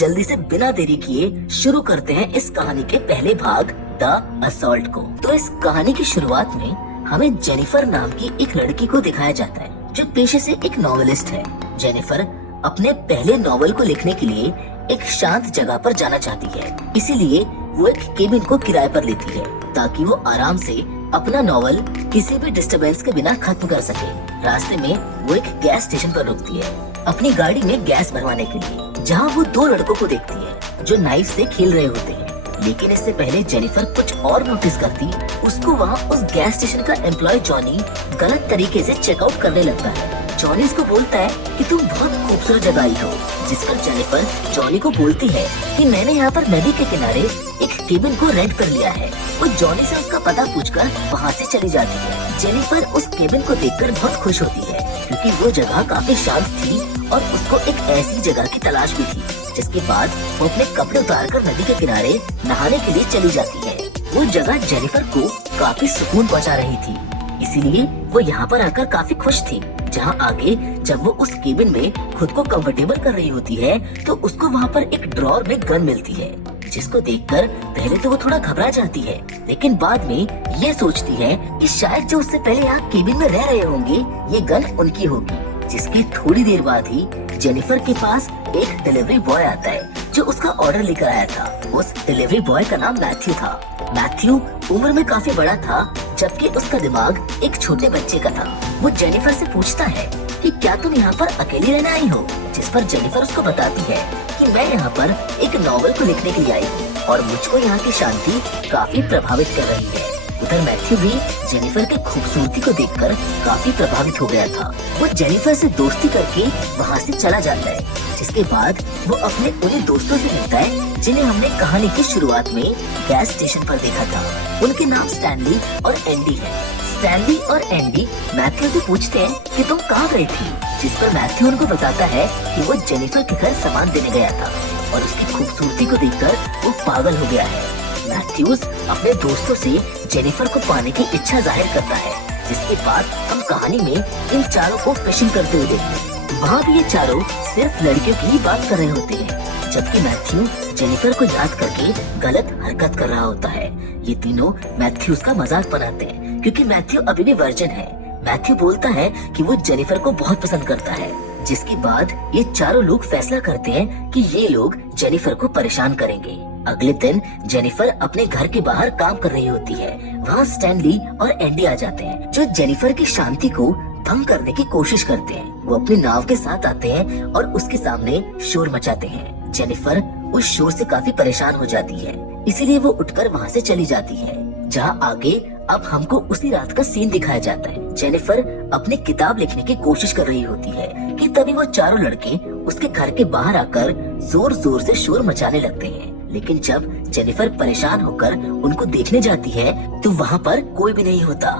जल्दी से बिना देरी किए शुरू करते हैं इस कहानी के पहले भाग द असॉल्ट को। तो इस कहानी की शुरुआत में हमें जेनिफर नाम की एक लड़की को दिखाया जाता है जो पेशे से एक नॉवेलिस्ट है। जेनिफर अपने पहले नॉवल को लिखने के लिए एक शांत जगह पर जाना चाहती है, इसीलिए वो एक केबिन को किराए पर लेती है ताकि वो आराम से अपना नॉवल किसी भी डिस्टरबेंस के बिना खत्म कर सके। रास्ते में वो एक गैस स्टेशन पर रुकती है अपनी गाड़ी में गैस भरवाने के लिए, जहाँ वो दो लड़कों को देखती है जो नाइफ से खेल रहे होते हैं। लेकिन इससे पहले जेनिफर कुछ और नोटिस करती, उसको वहाँ उस गैस स्टेशन का एम्प्लॉय जॉनी गलत तरीके से चेकआउट करने लगता है। जॉनी इसको बोलता है कि तुम बहुत खूबसूरत जगह आई हो, जिस पर जेनिफर जॉनी को बोलती है कि मैंने यहाँ पर नदी के किनारे एक केबिन को रेंट कर लिया है। वो जॉनी से उसका पता पूछकर वहाँ से चली जाती है। जेनिफर उस केबिन को देखकर बहुत खुश होती है क्योंकि वो जगह काफी शांत थी और उसको एक ऐसी जगह की तलाश भी थी। जिसके बाद वो अपने कपड़े उतारकर नदी के किनारे नहाने के लिए चली जाती है। वो जगह जेनिफर को काफी सुकून पहुंचा रही थी, इसीलिए वो यहाँ पर आकर काफी खुश थी। जहाँ आगे जब वो उस केबिन में खुद को कंफर्टेबल कर रही होती है तो उसको वहाँ पर एक ड्रॉर में गन मिलती है, जिसको देखकर पहले तो वो थोड़ा घबरा जाती है, लेकिन बाद में ये सोचती है कि शायद जो उससे पहले यहाँ केबिन में रह रहे होंगे ये गन उनकी होगी। जिसकी थोड़ी देर बाद ही जेनिफर के पास एक डिलीवरी बॉय आता है जो उसका ऑर्डर लेकर आया था। उस डिलीवरी बॉय का नाम मैथ्यू था। मैथ्यू उम्र में काफी बड़ा था, जबकि उसका दिमाग एक छोटे बच्चे का था। वो जेनिफर से पूछता है कि क्या तुम यहाँ पर अकेली रहने आई हो, जिस पर जेनिफर उसको बताती है कि मैं यहाँ पर एक नॉवल को लिखने के लिए आई हूँ और मुझको यहाँ की शांति काफी प्रभावित कर रही है। उधर मैथ्यू भी जेनिफर की खूबसूरती को देखकर काफी प्रभावित हो गया था। वो जेनिफर से दोस्ती करके वहाँ से चला जाता है, जिसके बाद वो अपने उन्हीं दोस्तों से मिलता है जिन्हें हमने कहानी की शुरुआत में गैस स्टेशन पर देखा था। उनके नाम स्टैनली और एंडी है। स्टैनली और एंडी मैथ्यू से पूछते हैं कि तुम कहाँ गई थी, जिस पर मैथ्यू उनको बताता है कि वो जेनिफर के घर सामान देने गया था और उसकी खूबसूरती को देखकर वो पागल हो गया है। मैथ्यूज अपने दोस्तों से जेनिफर को पाने की इच्छा जाहिर करता है, जिसके बाद हम कहानी में इन चारों को फिशिंग करते हुए देखते हैं। वहाँ भी ये चारों सिर्फ लड़कियों की ही बात कर रहे होते हैं, जबकि मैथ्यू जेनिफर को याद करके गलत हरकत कर रहा होता है। ये तीनों मैथ्यूज का मजाक बनाते हैं क्योंकि मैथ्यू अभी भी वर्जिन है। मैथ्यू बोलता है कि वो जेनिफर को बहुत पसंद करता है, जिसके बाद ये चारों लोग फैसला करते हैं कि ये लोग जेनिफर को परेशान करेंगे। अगले दिन जेनिफर अपने घर के बाहर काम कर रही होती है। वहाँ स्टैनली और एंडी आ जाते हैं जो जेनिफर की शांति को भंग करने की कोशिश करते हैं। वो अपनी नाव के साथ आते हैं और उसके सामने शोर मचाते हैं। जेनिफर उस शोर से काफी परेशान हो जाती है, इसीलिए वो उठकर वहाँ से चली जाती है। जहाँ आगे अब हमको उसी रात का सीन दिखाया जाता है। जेनिफर अपनी किताब लिखने की कोशिश कर रही होती है कि तभी वो चारों लड़के उसके घर के बाहर आकर जोर जोर से शोर मचाने लगते हैं। लेकिन जब जेनिफर परेशान होकर उनको देखने जाती है तो वहाँ पर कोई भी नहीं होता।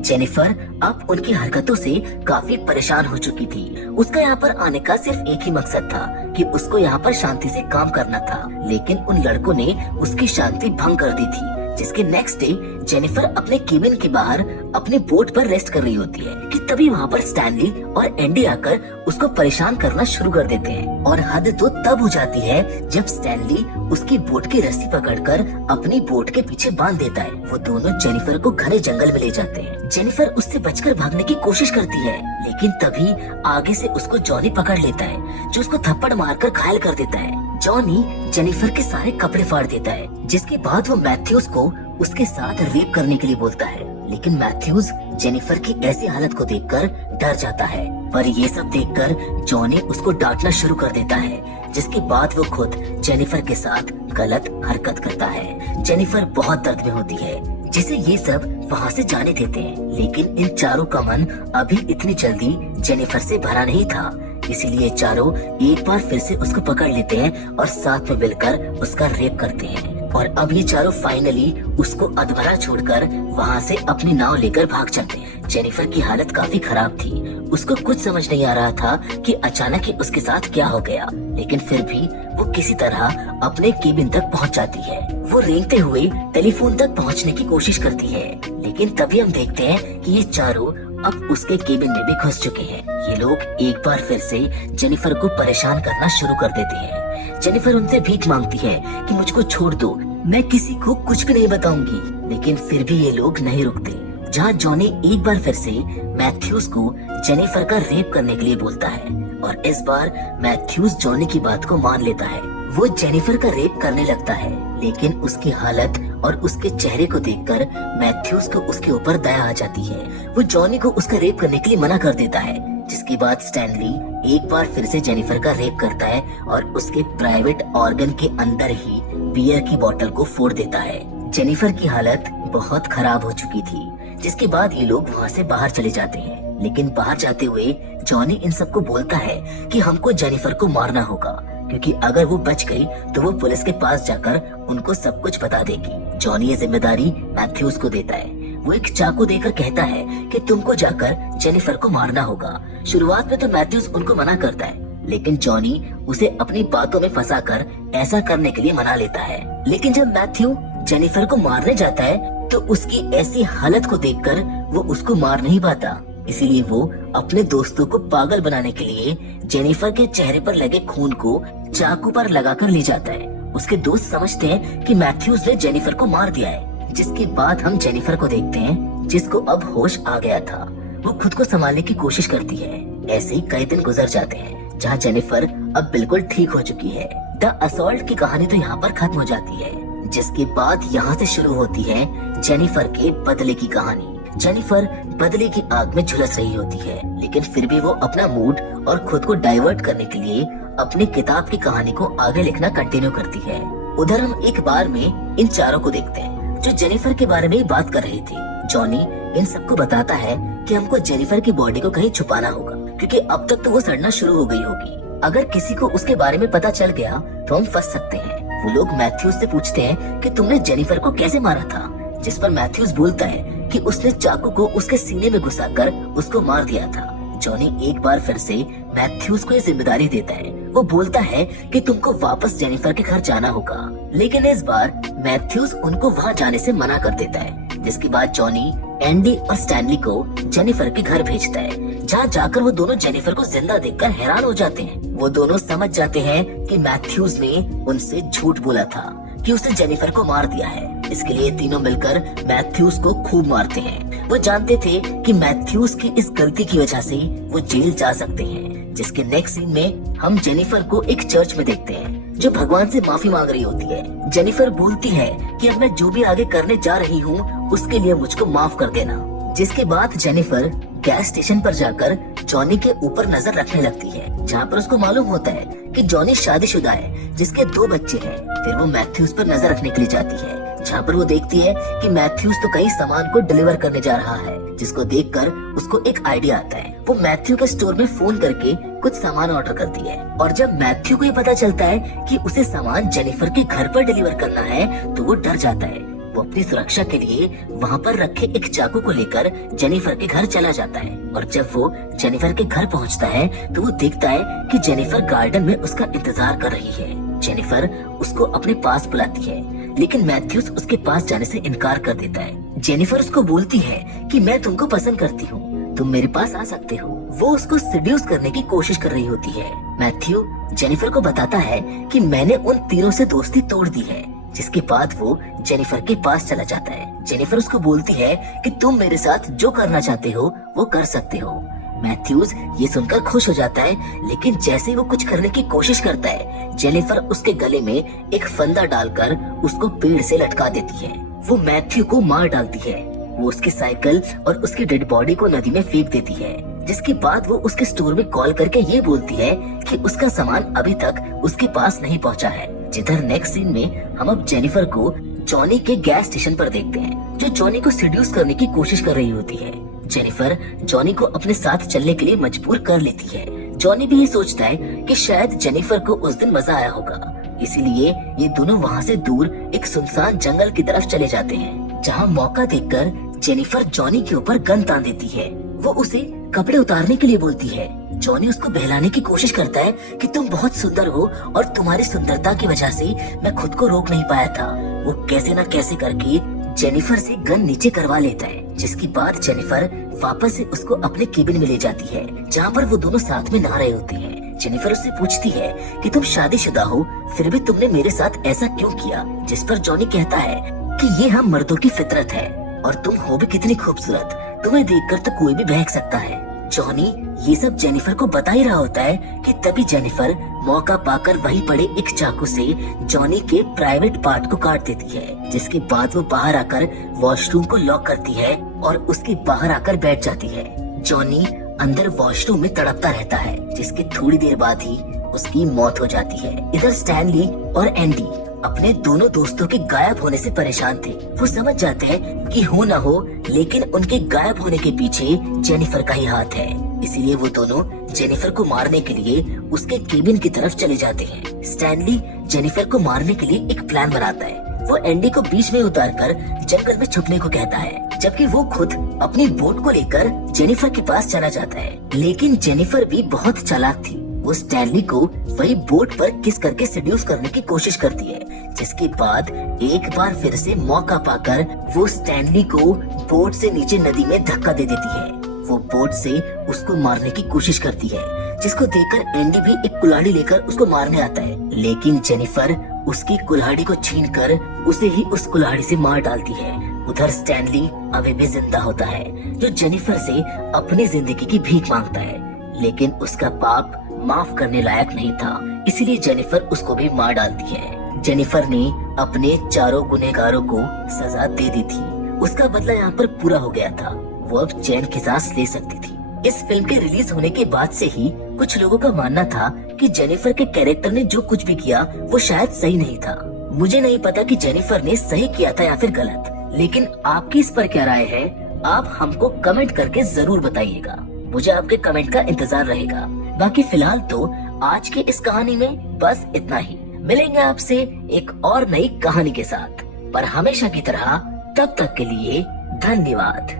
जेनिफर अब उनकी हरकतों से काफी परेशान हो चुकी थी। उसका यहाँ पर आने का सिर्फ एक ही मकसद था कि उसको यहाँ पर शांति से काम करना था, लेकिन उन लड़कों ने उसकी शांति भंग कर दी थी। जिसके नेक्स्ट डे जेनिफर अपने केबिन के बाहर अपने बोट पर रेस्ट कर रही होती है कि तभी वहाँ पर स्टैनली और एंडी आकर उसको परेशान करना शुरू कर देते हैं। और हद तो तब हो जाती है जब स्टैनली उसकी बोट की रस्सी पकड़कर अपनी बोट के पीछे बांध देता है। वो दोनों जेनिफर को घने जंगल में ले जाते हैं। जेनिफर उससे बचकर भागने की कोशिश करती है, लेकिन तभी आगे से उसको जॉनी पकड़ लेता है जो उसको थप्पड़ मारकर घायल कर देता है। जॉनी जेनिफर के सारे कपड़े फाड़ देता है, जिसके बाद वो मैथ्यूज को उसके साथ रेप करने के लिए बोलता है। लेकिन मैथ्यूज जेनिफर की ऐसी हालत को देखकर डर जाता है, पर ये सब देखकर जॉनी उसको डांटना शुरू कर देता है, जिसके बाद वो खुद जेनिफर के साथ गलत हरकत करता है। जेनिफर बहुत दर्द में होती है, जिसे ये सब वहाँ से जाने देते हैं। लेकिन इन चारों का मन अभी इतनी जल्दी जेनिफर से भरा नहीं था, इसीलिए चारों एक बार फिर से उसको पकड़ लेते हैं और साथ में मिलकर उसका रेप करते हैं। और अब ये चारों फाइनली उसको अधमरा छोड़कर वहाँ से अपनी नाव लेकर भाग जाते हैं। जेनिफर की हालत काफी खराब थी। उसको कुछ समझ नहीं आ रहा था कि अचानक ही उसके साथ क्या हो गया, लेकिन फिर भी वो किसी तरह अपने केबिन तक पहुँच जाती है। वो रेंगते हुए टेलीफोन तक पहुँचने की कोशिश करती है, लेकिन तभी हम देखते हैं कि ये चारों अब उसके केबिन में भी घुस चुके हैं। ये लोग एक बार फिर से जेनिफर को परेशान करना शुरू कर देते हैं। जेनिफर उनसे भीख मांगती है कि मुझको छोड़ दो, मैं किसी को कुछ भी नहीं बताऊंगी, लेकिन फिर भी ये लोग नहीं रुकते। जहाँ जॉनी एक बार फिर से मैथ्यूज को जेनिफर का रेप करने के लिए बोलता है और इस बार मैथ्यूज जॉनी की बात को मान लेता है। वो जेनिफर का रेप करने लगता है, लेकिन उसकी हालत और उसके चेहरे को देखकर मैथ्यूज को उसके ऊपर दया आ जाती है। वो जॉनी को उसका रेप करने के लिए मना कर देता है, जिसके बाद स्टैनली एक बार फिर से जेनिफर का रेप करता है और उसके प्राइवेट ऑर्गन के अंदर ही बियर की बोतल को फोड़ देता है। जेनिफर की हालत बहुत खराब हो चुकी थी, जिसके बाद ये लोग वहाँ से बाहर चले जाते हैं। लेकिन बाहर जाते हुए जॉनी इन सबको बोलता है कि हमको जेनिफर को मारना होगा, क्योंकि अगर वो बच गई तो वो पुलिस के पास जाकर उनको सब कुछ बता देगी। जॉनी ये जिम्मेदारी मैथ्यूज को देता है। वो एक चाकू देकर कहता है कि तुमको जाकर जेनिफर को मारना होगा। शुरुआत में तो मैथ्यूज उनको मना करता है, लेकिन जॉनी उसे अपनी बातों में फंसाकर ऐसा करने के लिए मना लेता है। लेकिन जब मैथ्यू जेनिफर को मारने जाता है तो उसकी ऐसी हालत को देखकर वो उसको मार नहीं पाता। इसीलिए वो अपने दोस्तों को पागल बनाने के लिए जेनिफर के चेहरे पर लगे खून को चाकू पर लगाकर ले जाता है। उसके दोस्त समझते हैं कि मैथ्यूज ने जेनिफर को मार दिया है, जिसके बाद हम जेनिफर को देखते हैं, जिसको अब होश आ गया था। वो खुद को संभालने की कोशिश करती है। ऐसे ही कई दिन गुजर जाते हैं, जहाँ जेनिफर अब बिल्कुल ठीक हो चुकी है। द असॉल्ट की कहानी तो यहाँ पर खत्म हो जाती है, जिसके बाद यहाँ से शुरू होती है जेनिफर के बदले की कहानी। जेनिफर बदले की आग में झुलस रही होती है, लेकिन फिर भी वो अपना मूड और खुद को डाइवर्ट करने के लिए अपनी किताब की कहानी को आगे लिखना कंटिन्यू करती है। उधर हम एक बार में इन चारों को देखते हैं जो जेनिफर के बारे में बात कर रही थी। जॉनी इन सबको बताता है कि हमको जेनिफर की बॉडी को कहीं छुपाना होगा, क्योंकि अब तक तो वो सड़ना शुरू हो गई होगी। अगर किसी को उसके बारे में पता चल गया तो हम फंस सकते हैं। वो लोग मैथ्यूज से पूछते हैं कि तुमने जेनिफर को कैसे मारा था, जिस पर मैथ्यूज बोलता है कि उसने चाकू को उसके सीने में घुसाकर उसको मार दिया था। जॉनी एक बार फिर से मैथ्यूज को ये जिम्मेदारी देता है। वो बोलता है कि तुमको वापस जेनिफर के घर जाना होगा, लेकिन इस बार मैथ्यूज उनको वहाँ जाने से मना कर देता है। जिसके बाद जॉनी एंडी और स्टैनली को जेनिफर के घर भेजता है, जहाँ जाकर वो दोनों जेनिफर को जिंदा देखकर हैरान हो जाते हैं। वो दोनों समझ जाते हैं कि मैथ्यूज ने उनसे झूठ बोला था कि उसने जेनिफर को मार दिया है। इसके लिए तीनों मिलकर मैथ्यूज को खूब मारते हैं। वो जानते थे कि मैथ्यूज की इस गलती की वजह से वो जेल जा सकते हैं। जिसके नेक्स्ट सीन में हम जेनिफर को एक चर्च में देखते हैं, जो भगवान से माफी मांग रही होती है। जेनिफर बोलती है कि अब मैं जो भी आगे करने जा रही हूँ उसके लिए मुझको माफ कर देना। जिसके बाद जेनिफर गैस स्टेशन पर जाकर जॉनी के ऊपर नजर रखने लगती है, जहाँ पर उसको मालूम होता है कि जॉनी शादीशुदा है, जिसके 2 बच्चे हैं। फिर वो मैथ्यूज पर नजर रखने के लिए जाती है, जहाँ पर वो देखती है कि मैथ्यूज तो कई सामान को डिलीवर करने जा रहा है, जिसको देखकर उसको एक आइडिया आता है। वो मैथ्यू के स्टोर में फोन करके कुछ सामान ऑर्डर करती है, और जब मैथ्यू को ये पता चलता है कि उसे सामान जेनिफर के घर पर डिलीवर करना है तो वो डर जाता है। वो अपनी सुरक्षा के लिए वहाँ पर रखे एक चाकू को लेकर जेनिफर के घर चला जाता है, और जब वो जेनिफर के घर पहुँचता है तो वो देखता है कि जेनिफर गार्डन में उसका इंतजार कर रही है। जेनिफर उसको अपने पास बुलाती है, लेकिन मैथ्यूज उसके पास जाने से इनकार कर देता है। जेनिफर उसको बोलती है कि मैं तुमको पसंद करती हूँ, तुम मेरे पास आ सकते हो। वो उसको सिड्यूस करने की कोशिश कर रही होती है। मैथ्यू जेनिफर को बताता है कि मैंने उन तीनों से दोस्ती तोड़ दी है। जिसके बाद वो जेनिफर के पास चला जाता है। जेनिफर उसको बोलती है कि तुम मेरे साथ जो करना चाहते हो वो कर सकते हो। मैथ्यूज ये सुनकर खुश हो जाता है, लेकिन जैसे वो कुछ करने की कोशिश करता है, जेनिफर उसके गले में एक फंदा डालकर उसको पेड़ से लटका देती है। वो मैथ्यू को मार डालती है। वो उसकी साइकिल और उसकी डेड बॉडी को नदी में फेंक देती है। जिसके बाद वो उसके स्टोर में कॉल करके ये बोलती है कि उसका सामान अभी तक उसके पास नहीं पहुंचा है। जिधर नेक्स्ट सीन में हम अब जेनिफर को जॉनी के गैस स्टेशन पर देखते हैं, जो जॉनी को सिड्यूस करने की कोशिश कर रही होती है। जेनिफर जॉनी को अपने साथ चलने के लिए मजबूर कर लेती है। जॉनी भी ये सोचता है कि शायद जेनिफर को उस दिन मजा आया होगा, इसीलिए ये दोनों वहाँ से दूर एक सुनसान जंगल की तरफ चले जाते हैं, जहाँ मौका देखकर जेनिफर जॉनी के ऊपर गन तान देती है। वो उसे कपड़े उतारने के लिए बोलती है। जॉनी उसको बहलाने की कोशिश करता है कि तुम बहुत सुंदर हो और तुम्हारी सुंदरता की वजह से मैं खुद को रोक नहीं पाया था। वो कैसे न कैसे करके जेनिफर से गन नीचे करवा लेता है। जिसके बाद जेनिफर वापस से उसको अपने केबिन में ले जाती है, जहाँ पर वो दोनों साथ में नहा रहे होते हैं। जेनिफर उससे पूछती है कि तुम शादीशुदा हो, फिर भी तुमने मेरे साथ ऐसा क्यों किया? जिस पर जॉनी कहता है कि ये हम मर्दों की फितरत है और तुम हो भी कितनी खूबसूरत, तुम्हें देखकर तो कोई भी बहक सकता है। जॉनी ये सब जेनिफर को बता ही रहा होता है कि तभी जेनिफर मौका पाकर वहीं पड़े एक चाकू से जॉनी के प्राइवेट पार्ट को काट देती है, जिसके बाद वो बाहर आकर वॉशरूम को लॉक करती है और उसके बाहर आकर बैठ जाती है। जॉनी अंदर वॉशरूम में तड़पता रहता है, जिसके थोड़ी देर बाद ही उसकी मौत हो जाती है। इधर स्टैनली और एंडी अपने दोनों दोस्तों के गायब होने से परेशान थे। वो समझ जाते हैं कि हो ना हो, लेकिन उनके गायब होने के पीछे जेनिफर का ही हाथ है। इसीलिए वो दोनों जेनिफर को मारने के लिए उसके केबिन की तरफ चले जाते हैं। स्टैनली जेनिफर को मारने के लिए एक प्लान बनाता है। वो एंडी को बीच में उतारकर जंगल में छुपने को कहता है, जबकि वो खुद अपनी बोट को लेकर जेनिफर के पास चला जाता है। लेकिन जेनिफर भी बहुत चालाक थी। वो स्टैनली को वही बोट पर किस करके सेड्यूस करने की कोशिश करती है, जिसके बाद एक बार फिर से मौका पाकर वो स्टैनली को बोट से नीचे नदी में धक्का दे देती है। वो बोट से उसको मारने की कोशिश करती है, जिसको देखकर एंडी भी एक कुल्हाड़ी लेकर उसको मारने आता है। लेकिन जेनिफर उसकी कुल्हाड़ी को छीनकर उसे ही उस कुल्हाड़ी से मार डालती है। उधर स्टैनली अभी भी जिंदा होता है, जो जेनिफर से अपनी जिंदगी की भीख मांगता है, लेकिन उसका पाप माफ करने लायक नहीं था, इसीलिए जेनिफर उसको भी मार डालती है। जेनिफर ने अपने चारों गुनहगारों को सजा दे दी थी। उसका बदला यहाँ पर पूरा हो गया था। वो अब चैन की सांस ले सकती थी। इस फिल्म के रिलीज होने के बाद से ही कुछ लोगों का मानना था कि जेनिफर के कैरेक्टर ने जो कुछ भी किया वो शायद सही नहीं था। मुझे नहीं पता कि जेनिफर ने सही किया था या फिर गलत, लेकिन आपकी इस पर क्या राय है? आप हमको कमेंट करके जरूर बताइएगा। मुझे आपके कमेंट का इंतजार रहेगा। बाकी फिलहाल तो आज की इस कहानी में बस इतना ही। मिलेंगे आपसे एक और नई कहानी के साथ, पर हमेशा की तरह तब तक के लिए धन्यवाद।